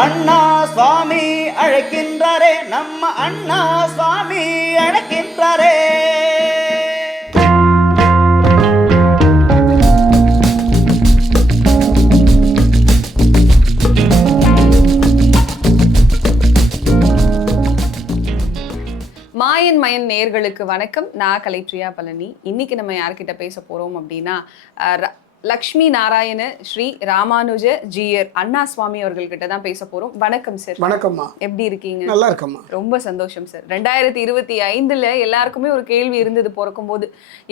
அண்ணா சுவாமி அழைக்கின்றாரே, நம்ம அண்ணா சுவாமி அழைக்கின்றாரே. மாயன் மயன் நேயர்களுக்கு வணக்கம். நான் கலைப்ரியா பழனி. இன்னைக்கு நம்ம யார்கிட்ட பேச போறோம் அப்படின்னா லக்ஷ்மி நாராயண ஸ்ரீ ராமானுஜ ஜீயர் அண்ணா சுவாமி அவர்கள்கிட்ட தான் பேச போறோம். வணக்கம் சார். வணக்கம்மா. எப்படி இருக்கீங்க? நல்லா இருக்கம்மா. ரொம்ப சந்தோஷம் சார். 2025 எல்லாருக்குமே ஒரு கேள்வி இருந்தது பிறக்கும் போது,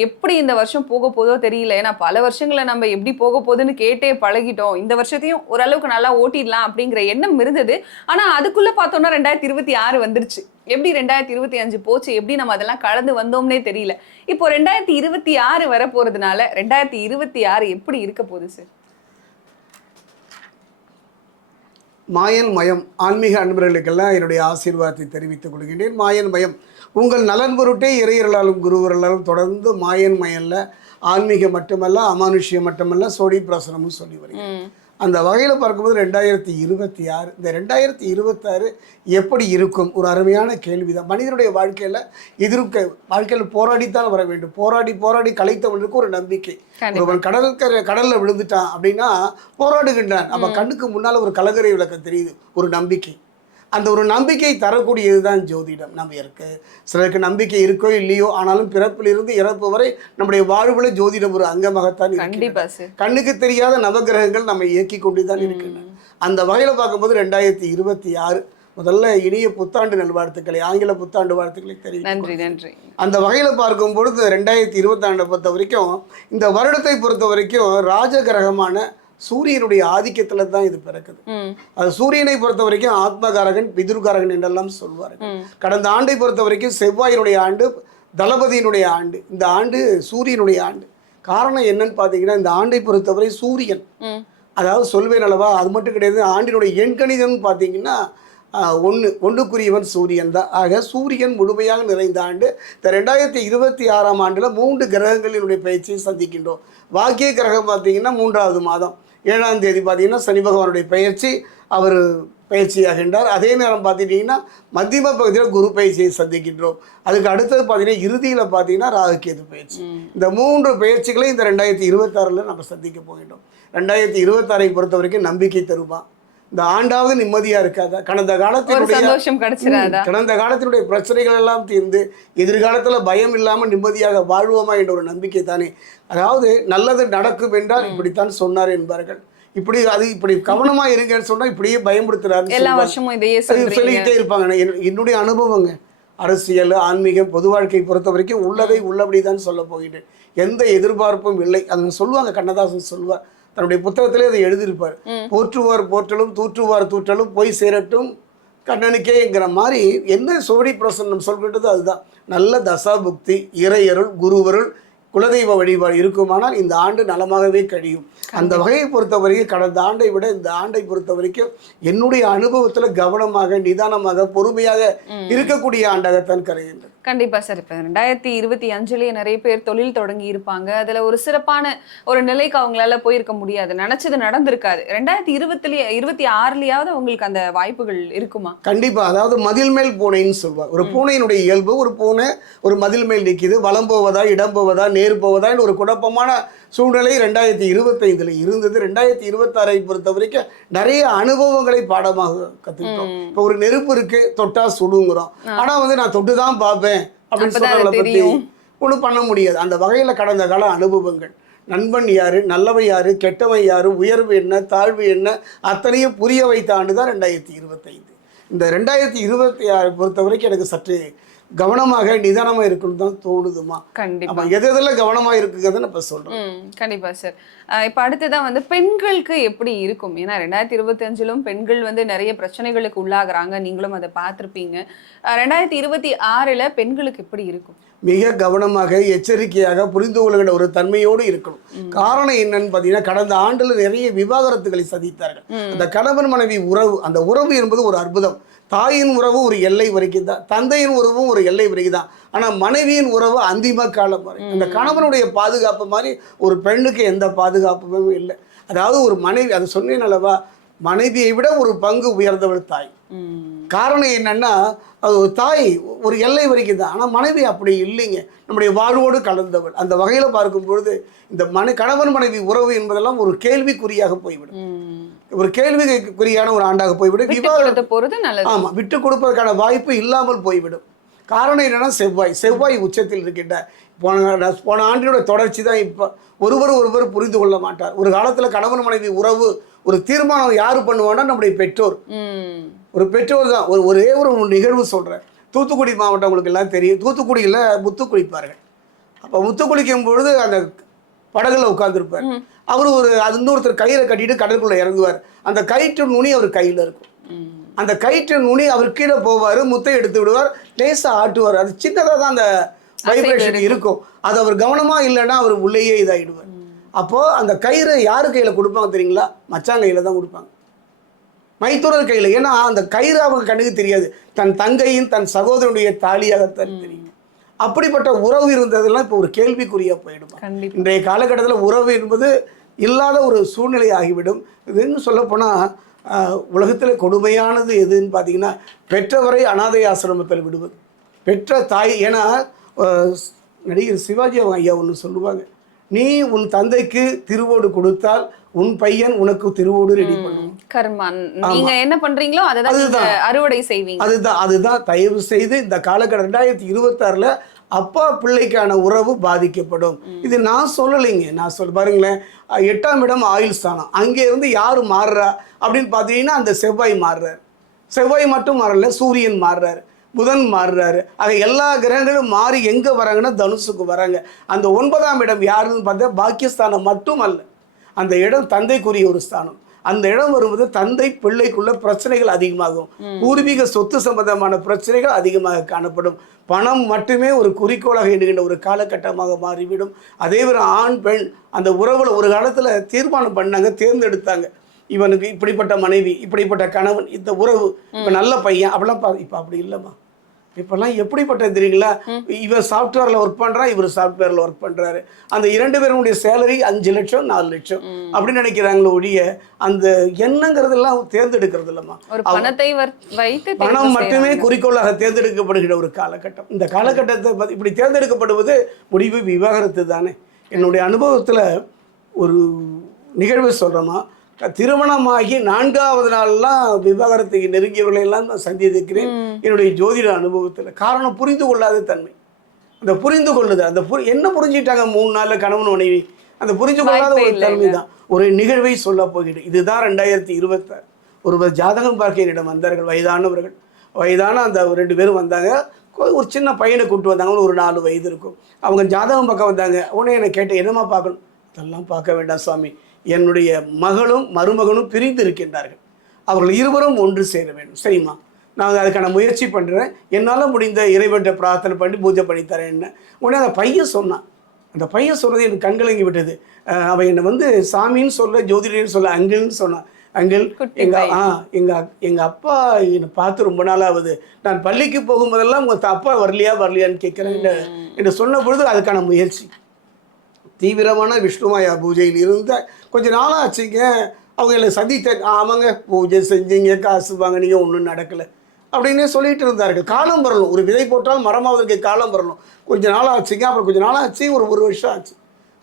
எப்படி இந்த வருஷம் போக போதோ தெரியல. ஏன்னா பல வருஷங்களை நம்ம எப்படி போக போகுதுன்னு கேட்டே பழகிட்டோம். இந்த வருஷத்தையும் ஓரளவுக்கு நல்லா ஓட்டிடலாம் அப்படிங்கிற எண்ணம் இருந்தது. ஆனா அதுக்குள்ள பார்த்தோம்னா 2026 வந்துருச்சு. எப்படி 2025 போச்சு, எப்படி நம்ம அதெல்லாம் கடந்து வந்தோம்னே தெரியல. இப்போ 2026 வர போறதுனால 2026 எப்படி இருக்க போகுது சார்? மாயன் மயம் ஆன்மீக அன்பர்களுக்கெல்லாம் என்னுடைய ஆசீர்வாதத்தை தெரிவித்துக் கொள்கின்றேன். மாயன் மயம் உங்கள் நலன் பொருட்டே இறையர்களாலும் குருவர்களாலும் தொடர்ந்து மாயன் மயன்ல ஆன்மீகம் மட்டுமல்ல, அமானுஷ்யம் மட்டுமல்ல, சோடி பிரசனமும் சொல்லி வருகிறேன். அந்த வகையில் பார்க்கும்போது 2026 இந்த 2026 எப்படி இருக்கும்? ஒரு அருமையான கேள்விதான். மனிதனுடைய வாழ்க்கையில் போராடித்தான் வர வேண்டும். போராடி கலைத்தவனுக்கு ஒரு நம்பிக்கை. ஒருவன் கடல்ல விழுந்துட்டான் அப்படின்னா போராடுகின்றான். அப்ப கண்ணுக்கு முன்னால் ஒரு கலங்கரை விளக்கம் தெரியுது, ஒரு நம்பிக்கை. அந்த ஒரு நம்பிக்கை தரக்கூடியது தான் ஜோதிடம். நம்ம இருக்கு சிலருக்கு நம்பிக்கை இருக்கோ இல்லையோ, ஆனாலும் பிறப்பிலிருந்து இறப்பு வரை நம்முடைய வாழ்வுல ஜோதிடம் ஒரு அங்கமாகத்தான் இருக்கு. கண்ணுக்கு தெரியாத நவகிரகங்கள் நம்ம இயக்கி கொண்டு தான் இருக்கின்றன. அந்த வகையில பார்க்கும்போது 2026 முதல்ல இனிய புத்தாண்டு நல்வாழ்த்துக்களை, ஆங்கில புத்தாண்டு வாழ்த்துக்களை தெரிவிக்கிறேன். அந்த வகையில பார்க்கும் பொழுது 2026 பொறுத்த வரைக்கும், இந்த வருடத்தை பொறுத்த வரைக்கும் ராஜகிரகமான சூரியனுடைய ஆதிக்கத்துல தான் இது பிறக்குது. அது சூரியனை பொறுத்த வரைக்கும் ஆத்மகாரகன், பிதுர்காரகன் என்றெல்லாம் சொல்வார்கள். கடந்த ஆண்டை பொறுத்த வரைக்கும் செவ்வாயினுடைய ஆண்டு, தளபதியினுடைய ஆண்டு. இந்த ஆண்டு சூரியனுடைய ஆண்டு. காரணம் என்னன்னு பாத்தீங்கன்னா, இந்த ஆண்டை பொறுத்தவரை சூரியன், அதாவது சொல்வேன் அல்லவா, அது மட்டும் கிடையாது. ஆண்டினுடைய எண்கணிதம் பார்த்தீங்கன்னா ஒன்றுக்குரியவன் சூரியன் தான். ஆக சூரியன் முழுமையாக நிறைந்த ஆண்டு. இந்த 2026 ஆண்டுல 3 கிரகங்களினுடைய பயிற்சியை சந்திக்கின்றோம். வாக்கிய கிரகம் பார்த்தீங்கன்னா 3வது மாதம் 7ஆம் தேதி பார்த்தீங்கன்னா சனி பகவானுடைய பயிற்சி, அவர் பயிற்சியாகின்றார். அதே நேரம் பார்த்துட்டிங்கன்னா மத்தியம பகுதியில் குரு பயிற்சியை சந்திக்கின்றோம். அதுக்கு அடுத்தது பார்த்தீங்கன்னா இறுதியில் பார்த்தீங்கன்னா ராகுகேது பயிற்சி. இந்த 3 பயிற்சிகளையும் இந்த 2026 நம்ம சந்திக்க போகின்றோம். 2026 பொறுத்த வரைக்கும் நம்பிக்கை தருமா? இந்த ஆண்டாவது நிம்மதியா இருக்காதா? கடந்த காலத்தினுடைய பிரச்சனைகள் எல்லாம் தீர்ந்து எதிர்காலத்துல பயம் இல்லாம நிம்மதியாக வாழ்வோமா என்ற ஒரு நம்பிக்கை தானே. அதாவது நல்லது நடக்கும் என்றால் இப்படித்தான் சொன்னார் என்பார்கள். இப்படி கவனமா இருங்கன்னு சொன்னா இப்படியே பயமுறுத்துறாரு, சொல்லிக்கிட்டே இருப்பாங்க. என்னுடைய அனுபவங்க, அரசியல், ஆன்மீகம், பொது வாழ்க்கை பொறுத்த வரைக்கும் உள்ளதை உள்ளபடிதான் சொல்ல போகின்றேன். எந்த எதிர்பார்ப்பும் இல்லை. அது சொல்லுவாங்க, கண்ணதாசன் சொல்லுவார், தன்னுடைய புத்தகத்திலே அதை எழுதியிருப்பார். போற்றுவார் போற்றலும் தூற்றுவார் தூற்றலும் போய் சேரட்டும் கண்ணனுக்கேங்கிற மாதிரி. என்ன சோடி பிரசன்னம் சொல்கின்றது அதுதான். நல்ல தசாபுக்தி, இறையருள், குருவருள், குலதெய்வ வழிபாடு இருக்குமானால் இந்த ஆண்டு நலமாகவே கழியும். அந்த வகையை பொறுத்த வரைக்கும் கடந்த ஆண்டை விட இந்த ஆண்டை பொறுத்த வரைக்கும் என்னுடைய அனுபவத்துல கவனமாக, நிதானமாக, பொறுமையாக இருக்கக்கூடிய ஆண்டாகத்தான் கருதுகின்றது. கண்டிப்பா சார். இப்ப 2025 நிறைய பேர் தொழில் தொடங்கி இருப்பாங்க. அதுல ஒரு சிறப்பான ஒரு நிலைக்கு அவங்களால போயிருக்க முடியாது, நினைச்சது நடந்திருக்காது. 2026 உங்களுக்கு அந்த வாய்ப்புகள் இருக்குமா? கண்டிப்பா. அதாவது மதில் மேல் பூனைன்னு சொல்வார். ஒரு பூனையினுடைய இயல்பு, ஒரு பூனை ஒரு மதில் மேல் நிற்கிது. வலம் போவதா, இடம் போவதா, நேர் போவதா ஒரு குழப்பமான சூழ்நிலை 2025 இருந்தது. 2026 பொறுத்த வரைக்கும் நிறைய அனுபவங்களை பாடமாக கத்துக்கிட்டோம். இப்போ ஒரு நெருப்பு இருக்கு, தொட்டா சுடுங்கிறோம். ஆனா நான் தொட்டுதான் பார்ப்பேன் அப்படின்னு சொல்றவங்களை பத்தி ஒன்றும் பண்ண முடியாது. அந்த வகையில கடந்த கால அனுபவங்கள், நண்பன் யாரு, நல்லவன் யாரு, கெட்டவன் யாரு, உயர்வு என்ன, தாழ்வு என்ன, அத்தனையும் புரிய வைத்த ஆண்டு தான் 2025. இந்த 2026 பொறுத்த வரைக்கும் எனக்கு சற்று கவனமாக, நிதானமா இருக்கணும் தான் தோணுதுமா. கண்டிப்பா. எதெல்லாம் கவனமா இருக்குங்கிறத இப்ப சொல்றேன். கண்டிப்பா சார். இப்ப அடுத்ததான் பெண்களுக்கு எப்படி இருக்கும்? ஏன்னா 2025 பெண்கள் நிறைய பிரச்சனைகளுக்கு உள்ளாகிறாங்க. நீங்களும் அதை பார்த்திருப்பீங்க. 2026 பெண்களுக்கு எப்படி இருக்கும்? மிக கவனமாக, எச்சரிக்கையாக, புரிந்து கொள்கின்ற ஒரு தன்மையோடு இருக்கணும். காரணம் என்னன்னு பாத்தீங்கன்னா, கடந்த ஆண்டுல நிறைய விவாகரத்துகளை சந்தித்தார்கள். அந்த கணவன் மனைவி உறவு, அந்த உறவு என்பது ஒரு அற்புதம். தாயின் உறவு ஒரு எல்லை வரைக்கும் தான், தந்தையின் உறவும் ஒரு எல்லை வரைக்கும் தான். ஆனால் மனைவியின் உறவு அந்திம காலம் வரை. அந்த கணவனுடைய பாதுகாப்பு மாதிரி ஒரு பெண்ணுக்கு எந்த பாதுகாப்புமே இல்லை. அதாவது ஒரு மனைவி, அது சொன்னேன் அல்லவா, மனைவியை விட ஒரு பங்கு உயர்ந்தவள் தாய். காரணம் என்னன்னா, அது ஒரு தாய் ஒரு எல்லை வரைக்கும் தான். ஆனால் மனைவி அப்படி இல்லைங்க, நம்முடைய வாழ்வோடு கலந்தவள். அந்த வகையில் பார்க்கும் பொழுது இந்த கணவன் மனைவி உறவு என்பதெல்லாம் ஒரு கேள்விக்குறியாக போய்விடும், ஒரு கேள்விக்குறியான ஒரு ஆண்டாக போய்விடும். ஆமாம், விட்டு கொடுப்பதற்கான வாய்ப்பு இல்லாமல் போய்விடும். காரணம் என்னன்னா, செவ்வாய் உச்சத்தில் இருக்கின்ற போன ஆண்டினோட தொடர்ச்சி தான். இப்போ ஒருவர் புரிந்து கொள்ள மாட்டார். ஒரு காலத்தில் கணவன் மனைவி உறவு ஒரு தீர்மானம் யாரு பண்ணுவான்னா நம்முடைய பெற்றோர். ஒரு பெற்றோர் தான். ஒரே ஒரு நிகழ்வு சொல்கிறேன். தூத்துக்குடி மாவட்டம் உங்களுக்கு எல்லாம் தெரியும். தூத்துக்குடியில் முத்து குளிப்பார்கள். அப்போ முத்து குளிக்கும் பொழுது அந்த படகுல உட்காந்துருப்பார். அவர் இன்னொருத்தர் கயிறை கட்டிட்டு கடலுக்குள்ளே இறங்குவார். அந்த கயிற்று நுனி அவர் கையில் இருக்கும். அந்த கயிற்று நுனி அவர் கீழே போவார், முத்தை எடுத்து விடுவார், லேசாக ஆட்டுவார். அது சின்னதாக தான் அந்த வைப்ரேஷன் இருக்கும். அது அவர் கவனமாக இல்லைன்னா அவர் உள்ளேயே இதாகிடுவார். அப்போது அந்த கயிறை யார் கையில் கொடுப்பாங்க தெரியுங்களா? மச்சான் கையில் தான் கொடுப்பாங்க, மைத்துனர் கையில். ஏன்னா அந்த கயிறு அவங்க கண்ணுக்கு தெரியாது, தன் தங்கையின் தன் சகோதரனுடைய தாலியாகத்தான் தெரியும். அப்படிப்பட்ட உறவு இருந்ததெல்லாம் இப்போ ஒரு கேள்விக்குறியாக போயிடும். இன்றைய காலகட்டத்தில் உறவு என்பது இல்லாத ஒரு சூழ்நிலை ஆகிவிடும். இதுன்னு சொல்லப்போனால் உலகத்தில் கொடுமையானது எதுன்னு பார்த்தீங்கன்னா, பெற்றவரை அனாதை ஆசிரமத்தில் விடுவது. பெற்ற தாய். ஏன்னா நடிகர் சிவாஜி அவங்க ஐயா ஒன்று சொல்லுவாங்க, நீ உன் தந்தைக்கு திருவோடு கொடுத்தால் உன் பையன் உனக்கு திருவோடு ரெடி பண்ணும். நீங்க என்ன பண்றீங்களோ அதுதான் அறுவடை செய்வீங்க. அதுதான் தயவு செய்து இந்த காலகட்டம் 2026ல் அப்பா பிள்ளைக்கான உறவு பாதிக்கப்படும். இது நான் சொல்லலைங்க, நான் பாருங்களேன், 8ஆம் இடம் ஆயுள் ஸ்தானம். அங்கே இருந்து யார் மாறுறா அப்படின்னு பார்த்தீங்கன்னா அந்த செவ்வாய் மாறுறாரு. செவ்வாய் மட்டும் மாறல, சூரியன் மாறுறாரு, புதன் மாறுறாரு. ஆக எல்லா கிரகங்களும் மாறி எங்கே வராங்கன்னா தனுசுக்கு வராங்க. அந்த 9ஆம் இடம் யாருன்னு பார்த்தா பாக்கியஸ்தானம் மட்டும் அல்ல, அந்த இடம் தந்தைக்குரிய ஒரு ஸ்தானம். அந்த இடம் வரும்போது தந்தை பிள்ளைக்குள்ள பிரச்சனைகள் அதிகமாகும். பூர்வீக சொத்து சம்பந்தமான பிரச்சனைகள் அதிகமாக காணப்படும். பணம் மட்டுமே ஒரு குறிக்கோளாக எண்ணுகின்ற ஒரு காலகட்டமாக மாறிவிடும். அதே ஒரு ஆண் பெண் அந்த உறவுல ஒரு காலத்தில் தீர்மானம் பண்ணாங்க, தேர்ந்தெடுத்தாங்க, இவனுக்கு இப்படிப்பட்ட மனைவி, இப்படிப்பட்ட கணவன், இந்த உறவு, இப்போ நல்ல பையன் அப்படிலாம். இப்போ அப்படி இல்லைம்மா. இப்போல்லாம் எப்படிப்பட்டது தெரியுங்களா? இவர் சாஃப்ட்வேரில் ஒர்க் பண்ணுறான், இவர் சாஃப்ட்வேரில் ஒர்க் பண்ணுறாரு. அந்த 2 பேருடைய சேலரி 5 லட்சம் 4 லட்சம் அப்படின்னு நினைக்கிறாங்களோ ஒழிய அந்த எண்ணங்கிறதெல்லாம் தேர்ந்தெடுக்கிறது இல்லைம்மா. பணம் மட்டுமே குறிக்கோளாக தேர்ந்தெடுக்கப்படுகிற ஒரு காலகட்டம். இந்த காலகட்டத்தை இப்படி தேர்ந்தெடுக்கப்படுவது முடிவு விவாகரத்து தானே. என்னுடைய அனுபவத்தில் ஒரு நிகழ்வு சொல்கிறோமா, திருமணமாகி 4வது நாள்லாம் விவாகரத்துக்கு நெருங்கியவர்களை எல்லாம் நான் சந்தித்திருக்கிறேன் என்னுடைய ஜோதிட அனுபவத்தில். காரணம் புரிந்து கொள்ளாத தன்மை. அந்த புரிந்து கொள்ளுது, அந்த என்ன புரிஞ்சுக்கிட்டாங்க 3 நாளில் கணவன் மனைவி, அந்த புரிஞ்சு கொள்ளாத ஒரு தன்மை தான். ஒரு நிகழ்வை சொல்ல போகிறேன். இதுதான் 2026. ஒருவர் ஜாதகம் பார்க்க என்னிடம் வந்தார்கள், வயதானவர்கள். வயதான அந்த 2 பேரும் வந்தாங்க. ஒரு சின்ன பையனை கூப்பிட்டு வந்தாங்க, ஒரு 4 வயது இருக்கும். அவங்க ஜாதகம் பார்க்க வந்தாங்க. உடனே என்னை கேட்டேன், என்னமா பார்க்கணும்? அதெல்லாம் பார்க்க வேண்டாம் சுவாமி, என்னுடைய மகளும் மருமகனும் பிரிந்து இருக்கின்றார்கள், அவர்கள் இருவரும் ஒன்று சேர வேண்டும். சரிம்மா, நான் அதுக்கான முயற்சி பண்ணுறேன், என்னால் முடிந்த இறைவன்கிட்ட பிரார்த்தனை பண்ணி பூஜை பண்ணித்தரேன். என்ன உடனே அந்த பையன் சொன்னான். அந்த பையன் சொன்னது எனக்கு கண்கலங்கி விட்டது. அவன் என்னை சாமின்னு சொல்ல, ஜோதிடர்னு சொல்ல, அங்கிள்னு சொன்னான். அங்கிள், எங்கள் அப்பா என்னை பார்த்து ரொம்ப நாளாகுது, நான் பள்ளிக்கு போகும்போதெல்லாம் உங்கள் அப்பா வரலையான்னு கேட்குறேன் என்று சொன்ன பொழுது அதுக்கான முயற்சி தீவிரமான விஷ்ணுமாயா பூஜையில் இருந்த கொஞ்ச நாளாக ஆச்சுங்க. அவங்களை சந்தித்தேன். ஆமாங்க, பூஜை செஞ்சீங்க, காசு வாங்கினீங்க, ஒன்றும் நடக்கலை அப்படின்னே சொல்லிட்டு இருந்தார்கள். காலம் வரணும், ஒரு விதை போட்டால் மரமாவதற்கு காலம் வரணும். கொஞ்ச நாள் ஆச்சுங்க. அப்புறம் கொஞ்சம் நாள் ஆச்சு, ஒரு வருஷம் ஆச்சு.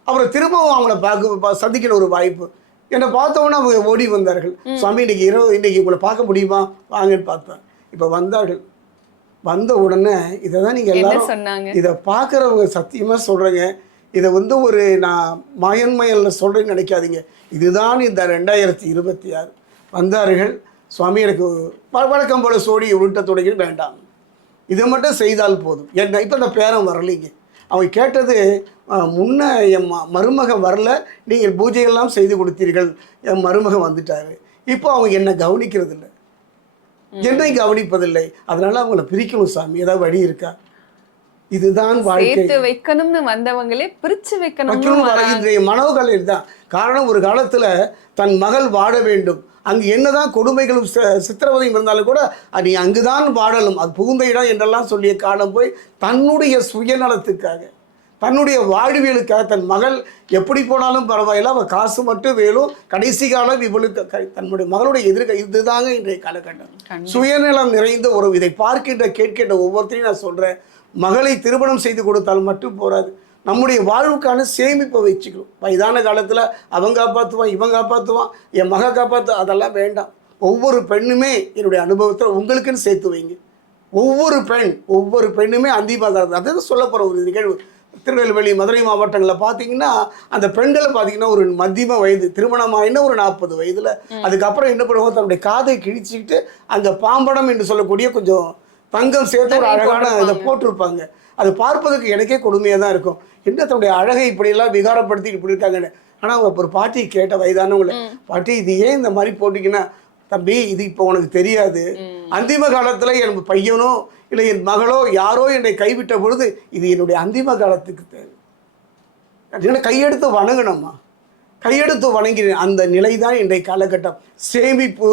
அப்புறம் திரும்பவும் அவங்கள சந்திக்கிற ஒரு வாய்ப்பு. என்னை பார்த்தோன்னா அவங்க ஓடி வந்தார்கள். சுவாமி, இன்னைக்கு உங்களை பார்க்க முடியுமா, வாங்கன்னு பார்த்தேன். இப்போ வந்தார்கள். வந்த உடனே இதை தான் நீங்கள் எல்லாரும் இதை பார்க்குறவங்க சத்தியமாக சொல்கிறேங்க, இதை ஒரு நான் மாயன்மயலில் சொல்கிறேன்னு நினைக்காதீங்க. இதுதான் இந்த 2026 வந்தார்கள். சுவாமி, எனக்கு வழக்கம் போல் சோடி உருட்ட தொடங்கி வேண்டாம், இதை மட்டும் செய்தால் போதும். என்ன இப்போ அந்த பேரம் வரலைங்க. அவங்க கேட்டது, முன்ன என் மருமகன் வரல, நீங்கள் பூஜையெல்லாம் செய்து கொடுத்தீர்கள், என் மருமகன் வந்துட்டார், இப்போ அவங்க என்னை கவனிக்கிறது இல்லை, என்னை கவனிப்பதில்லை, அதனால் அவங்கள பிரிக்கணும் சாமி, ஏதாவது வழி இருக்கா? இதுதான் வாழ்க்கை. வைக்கணும்னு வந்தவங்களே பிரிச்சு வைக்கணும். இன்றைய மனோகலையில் தான் காரணம். ஒரு காலத்தில் தன் மகள் வாழ வேண்டும், அங்கு என்னதான் கொடுமைகளும் சித்திரவதையும் இருந்தாலும் கூட நீ அங்குதான் வாழலும், அது புகுந்த இடம் என்றெல்லாம் சொல்லிய காலம் போய் தன்னுடைய சுயநலத்துக்காக, தன்னுடைய வாழ்வியலுக்காக தன் மகள் எப்படி போனாலும் பரவாயில்ல, அவள் காசு மட்டும் வேணும், கடைசி காலம் இவளுக்கு தன்னுடைய மகளுடைய இதுதாங்க இன்றைய காலகட்டம். சுயநலம் நிறைந்த ஒரு இதை பார்க்கின்ற கேட்கின்ற ஒவ்வொருத்தரையும் நான் சொல்கிறேன், மகளை திருமணம் செய்து கொடுத்தால் மட்டும் போராது, நம்முடைய வாழ்வுக்கான சேமிப்பை வச்சுக்கணும். வயதான காலத்தில் அவன் காப்பாற்றுவான், இவன் காப்பாற்றுவான், என் மக காப்பாற்று, அதெல்லாம் வேண்டாம். ஒவ்வொரு பெண்ணுமே என்னுடைய அனுபவத்தில் உங்களுக்குன்னு சேர்த்து வைங்க. ஒவ்வொரு பெண்ணுமே அந்திமா காலத்தில் அதாவது சொல்ல போகிற ஒரு நிகழ்வு. திருநெல்வேலி, மதுரை மாவட்டங்களில் பார்த்தீங்கன்னா அந்த பெண்களை பார்த்தீங்கன்னா ஒரு மத்தியம வயது திருமணம் ஆகினா ஒரு 40 வயதில் அதுக்கப்புறம் என்ன பண்ணுவாங்க, தன்னுடைய காதை கிழிச்சிக்கிட்டு அங்கே பாம்படம் என்று சொல்லக்கூடிய கொஞ்சம் தங்கம் சேர்த்து ஒரு அழகான இதை போட்டிருப்பாங்க. அது பார்ப்பதற்கு எனக்கே கொடுமையாக தான் இருக்கும். என்ன தன்னுடைய அழகை இப்படியெல்லாம் விகாரப்படுத்தி இப்படி இருக்காங்கன்னு. ஆனால் அவங்க ஒரு பாட்டி கேட்ட வயதானவங்களை, பாட்டி இது ஏன் இந்த மாதிரி போட்டிங்கன்னா, தம்பி இது இப்போ உனக்கு தெரியாது, அந்திம காலத்தில் என் பையனோ இல்லை என் மகளோ யாரோ என்னை கைவிட்ட பொழுது இது என்னுடைய அந்திம காலத்துக்கு தேவை. கையெடுத்து வணங்கணும்மா, கையெடுத்து வணங்கினேன். அந்த நிலை தான் இன்றைய காலகட்டம். சேமிப்பு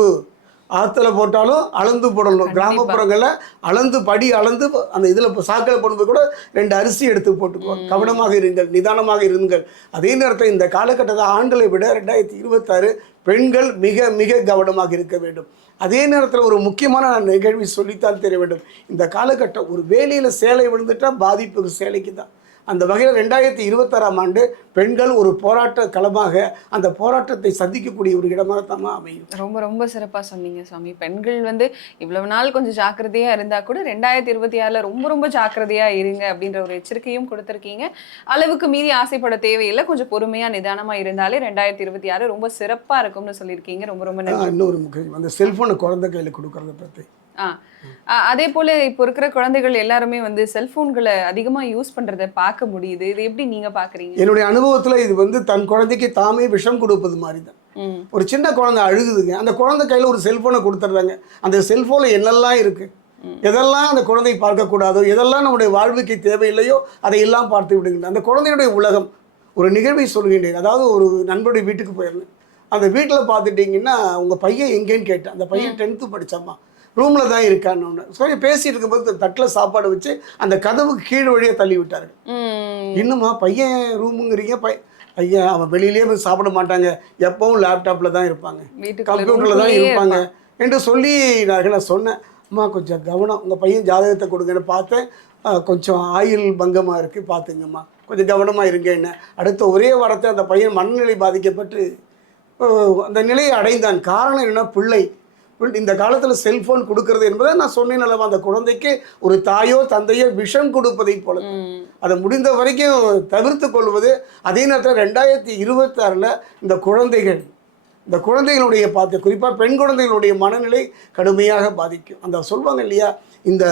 ஆற்றுல போட்டாலும் அளந்து போடணும். கிராமப்புறங்களில் அளந்து அளந்து அந்த இதில் சாக்கில் போடும்போது கூட 2 அரிசி எடுத்து போட்டுக்குவோம். கவனமாக இருங்கள், நிதானமாக இருங்கள். அதே நேரத்தில் இந்த காலகட்டத்தில் ஆண்களை விட 2026 பெண்கள் மிக மிக கவனமாக இருக்க வேண்டும். அதே நேரத்தில் ஒரு முக்கியமான நிகழ்வை சொல்லித்தான் தெரிய வேண்டும். இந்த காலகட்டம் ஒரு வேலையில் சேலை விழுந்துட்டால் பாதிப்புக்கு சேலைக்கு தான். அந்த வகையில் 2026ஆம் ஆண்டு பெண்கள் ஒரு போராட்ட களமாக அந்த போராட்டத்தை சந்திக்கக்கூடிய ஒரு இடமாக தான் அமையும். ரொம்ப ரொம்ப சிறப்பாக சொன்னீங்க சாமி. பெண்கள் இவ்வளவு நாள் கொஞ்சம் ஜாக்கிரதையாக இருந்தால் கூட 2026ல் ரொம்ப ரொம்ப ஜாக்கிரதையாக இருங்க அப்படின்ற ஒரு எச்சரிக்கையும் கொடுத்துருக்கீங்க. அளவுக்கு மீறி ஆசைப்பட தேவையில்லை, கொஞ்சம் பொறுமையாக நிதானமாக இருந்தாலே 2026 ரொம்ப சிறப்பாக இருக்கும்னு சொல்லியிருக்கீங்க. ரொம்ப ரொம்ப நன்றி. இன்னொரு முக்கியம், அந்த செல்ஃபோனை குழந்தை கையில் கொடுக்கறத பற்றி. அதே போல இப்போ இருக்கிற குழந்தைகள் எல்லாருமே செல்போன்களை அதிகமா யூஸ் பண்றதை பார்க்க முடியுது. இது எப்படி நீங்க பாக்குறீங்க? என்னுடைய அனுபவத்துல இது தன் குழந்தைக்கு தாமே விஷம் கொடுப்பது மாதிரி தான். ஒரு சின்ன குழந்தை அழுகுதுங்க, அந்த குழந்தை கையில ஒரு செல்போனை கொடுத்துட்றாங்க. அந்த செல்போன்ல என்னெல்லாம் இருக்கு, எதெல்லாம் அந்த குழந்தை பார்க்கக்கூடாதோ, எதெல்லாம் நம்முடைய வாழ்வுக்கு தேவையில்லையோ அதையெல்லாம் பார்த்து விடுகின்றன. அந்த குழந்தையுடைய உலகம். ஒரு நிகழ்வை சொல்கின்றேன். அதாவது ஒரு நண்பருடைய வீட்டுக்கு போயிருந்தேன். அந்த வீட்டில் பார்த்துட்டிங்கன்னா உங்கள் பையன் எங்கேன்னு கேட்டேன். அந்த பையன் 10th படித்தாம்மா, ரூமில் தான் இருக்கான்னு ஒன்று சொல்லி பேசிகிட்டு இருக்கும்போது தட்டில் சாப்பாடு வச்சு அந்த கதவுக்கு கீழ் வழியாக தள்ளி விட்டார்கள். இன்னுமா பையன் ரூமுங்கிறீங்க, ஐயா அவன் வெளியிலேயே போய் சாப்பிட மாட்டாங்க, எப்பவும் லேப்டாப்பில் தான் இருப்பாங்க, கம்ப்யூட்டரில் தான் இருப்பாங்க என்று சொல்லி நான் சொன்னேன். அம்மா கொஞ்சம் கவனம், உங்கள் பையன் ஜாதகத்தை கொடுங்கன்னு பார்த்தேன், கொஞ்சம் ஆயுள் பங்கமாக இருக்குது, பார்த்துங்கம்மா கொஞ்சம் கவனமாக இருங்க என்ன. அடுத்த ஒரே வாரத்தை அந்த பையன் மனநிலை பாதிக்கப்பட்டு அந்த நிலையை அடைந்தான். காரணம் என்னென்னா பிள்ளை இந்த காலத்தில் செல்போன் கொடுக்கறது என்பதை நான் சொன்னேன் அல்லவா, அந்த குழந்தைக்கு ஒரு தாயோ தந்தையோ விஷம் கொடுப்பதை போல அதை முடிந்த வரைக்கும் தவிர்த்து கொள்வது. அதே நேரத்தில் 2026ல் இந்த குழந்தைகளுடைய குறிப்பாக பெண் குழந்தைகளுடைய மனநிலை கடுமையாக பாதிக்கும். அந்த சொல்வாங்க இல்லையா, இந்த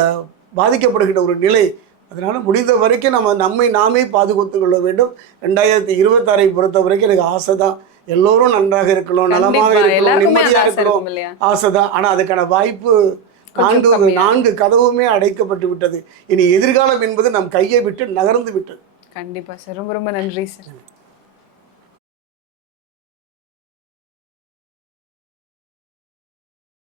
பாதிக்கப்படுகின்ற ஒரு நிலை. அதனால் முடிந்த வரைக்கும் நம்மை நாமே பாதுகாத்து கொள்ள வேண்டும். 2026ஐ பொறுத்த வரைக்கும் எனக்கு ஆசை தான், எல்லோரும் நன்றாக இருக்கணும், நலமாக இருக்கணும், நிம்மதியாக இருக்கணும், ஆசைதான். ஆனால் அதுக்கான வாய்ப்பு 4 கதவுமே அடைக்கப்பட்டு விட்டது. இனி எதிர்காலம் என்பது நம் கையை விட்டு நகர்ந்து விட்டது. கண்டிப்பா சார். ரொம்ப ரொம்ப நன்றி சார்.